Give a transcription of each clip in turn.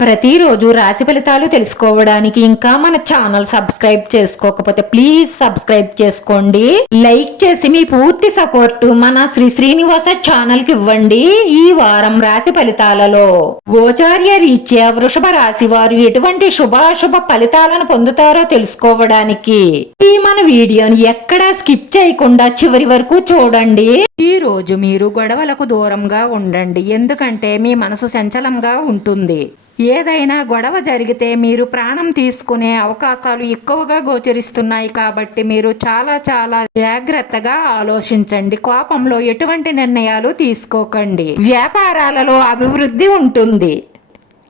ప్రతిరోజు రాశి ఫలితాలు తెలుసుకోవడానికి ఇంకా మన ఛానల్ సబ్స్క్రైబ్ చేసుకోకపోతే ప్లీజ్ సబ్స్క్రైబ్ చేసుకోండి. లైక్ చేసి మీ పూర్తి సపోర్ట్ మన శ్రీ శ్రీనివాస ఛానల్కి ఇవ్వండి ఈ వారం రాశి ఫలితాలలో. గోచార్య రీత్యా వృషభ రాశి వారు ఎటువంటి శుభాశుభ ఫలితాలను పొందుతారో తెలుసుకోవడానికి ఈ మన వీడియోని ఎక్కడా స్కిప్ చేయకుండా చివరి వరకు చూడండి. ఈ రోజు మీరు గొడవలకు దూరంగా ఉండండి. ఎందుకంటే మీ మనసు సంచలంగా ఉంటుంది. ఏదైనా గొడవ జరిగితే మీరు ప్రాణం తీసుకునే అవకాశాలు ఎక్కువగా గోచరిస్తున్నాయి కాబట్టి మీరు చాలా చాలా జాగ్రత్తగా ఆలోచించండి. కోపంలో ఎటువంటి నిర్ణయాలు తీసుకోకండి. వ్యాపారాలలో అభివృద్ధి ఉంటుంది.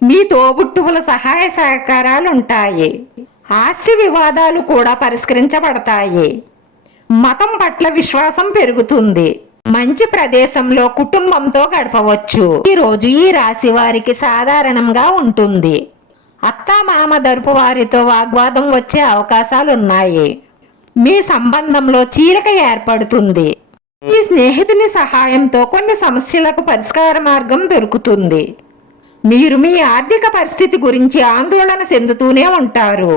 మీ తోబుట్టువుల సహాయ సహకారాలు ఉంటాయి. ఆస్తి వివాదాలు కూడా పరిష్కరించబడతాయి. మతం పట్ల విశ్వాసం పెరుగుతుంది. మంచి ప్రదేశంలో కుటుంబంతో గడపవచ్చు. ఈ రోజు ఈ రాశి వారికి సాధారణంగా ఉంటుంది. అత్త మామ దరుపు వారితో వాగ్వాదం వచ్చే అవకాశాలు ఉన్నాయి మీ సంబంధంలో చీలిక ఏర్పడుతుంది. మీ స్నేహితుని సహాయంతో కొన్ని సమస్యలకు పరిష్కార మార్గం దొరుకుతుంది. మీరు మీ ఆర్థిక పరిస్థితి గురించి ఆందోళన చెందుతూనే ఉంటారు.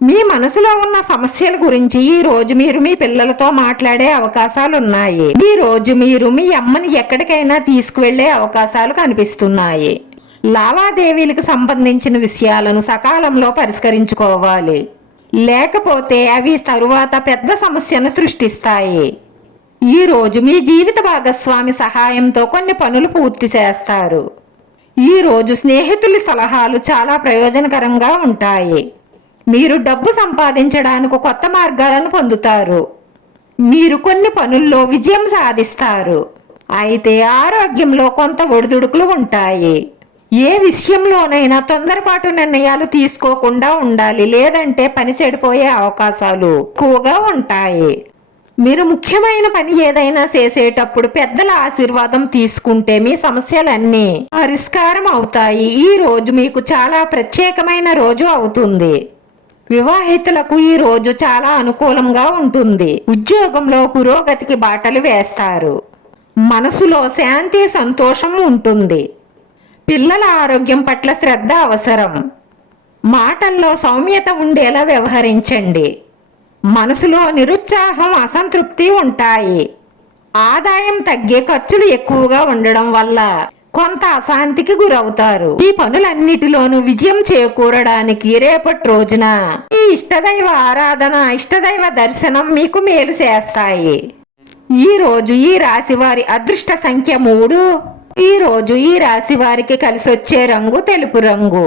మీ మనసులో ఉన్న సమస్యల గురించి ఈ రోజు మీరు మీ పిల్లలతో మాట్లాడే అవకాశాలు ఉన్నాయి ఈ రోజు మీరు మీ అమ్మని ఎక్కడికైనా తీసుకువెళ్ళే అవకాశాలు కనిపిస్తున్నాయి. లావాదేవీలకు సంబంధించిన విషయాలను సకాలంలో పరిష్కరించుకోవాలి. లేకపోతే అవి తరువాత పెద్ద సమస్యను సృష్టిస్తాయి. ఈ రోజు మీ జీవిత భాగస్వామి సహాయంతో కొన్ని పనులు పూర్తి చేస్తారు. ఈ రోజు స్నేహితుల సలహాలు చాలా ప్రయోజనకరంగా ఉంటాయి. మీరు డబ్బు సంపాదించడానికి కొత్త మార్గాలను పొందుతారు. మీరు కొన్ని పనుల్లో విజయం సాధిస్తారు. అయితే ఆరోగ్యంలో కొంత ఒడిదుడుకులు ఉంటాయి. ఏ విషయంలోనైనా తొందరపాటు నిర్ణయాలు తీసుకోకుండా ఉండాలి లేదంటే పని చెడిపోయే అవకాశాలు ఎక్కువగా ఉంటాయి. మీరు ముఖ్యమైన పని ఏదైనా చేసేటప్పుడు పెద్దల ఆశీర్వాదం తీసుకుంటే మీ సమస్యలన్నీ పరిష్కారం అవుతాయి. ఈ రోజు మీకు చాలా ప్రత్యేకమైన రోజు అవుతుంది. వివాహితులకు ఈ రోజు చాలా అనుకూలంగా ఉంటుంది. ఉద్యోగంలో పురోగతికి బాటలు వేస్తారు. మనసులో శాంతి సంతోషం ఉంటుంది. పిల్లల ఆరోగ్యం పట్ల శ్రద్ధ అవసరం. మాటల్లో సౌమ్యత ఉండేలా వ్యవహరించండి. మనసులో నిరుత్సాహం అసంతృప్తి ఉంటాయి. ఆదాయం తగ్గే ఖర్చులు ఎక్కువగా ఉండడం వల్ల కొంత అశాంతికి గురవుతారు. ఈ పనులన్నిటిలోనూ విజయం చేకూరడానికి రేపటి రోజున ఈ ఇష్టదైవ ఆరాధన ఇష్టదైవ దర్శనం మీకు మేలు చేస్తాయి. ఈ రోజు ఈ రాశి వారి అదృష్ట సంఖ్య మూడు. ఈ రోజు ఈ రాశి వారికి కలిసి వచ్చే రంగు తెలుపు రంగు.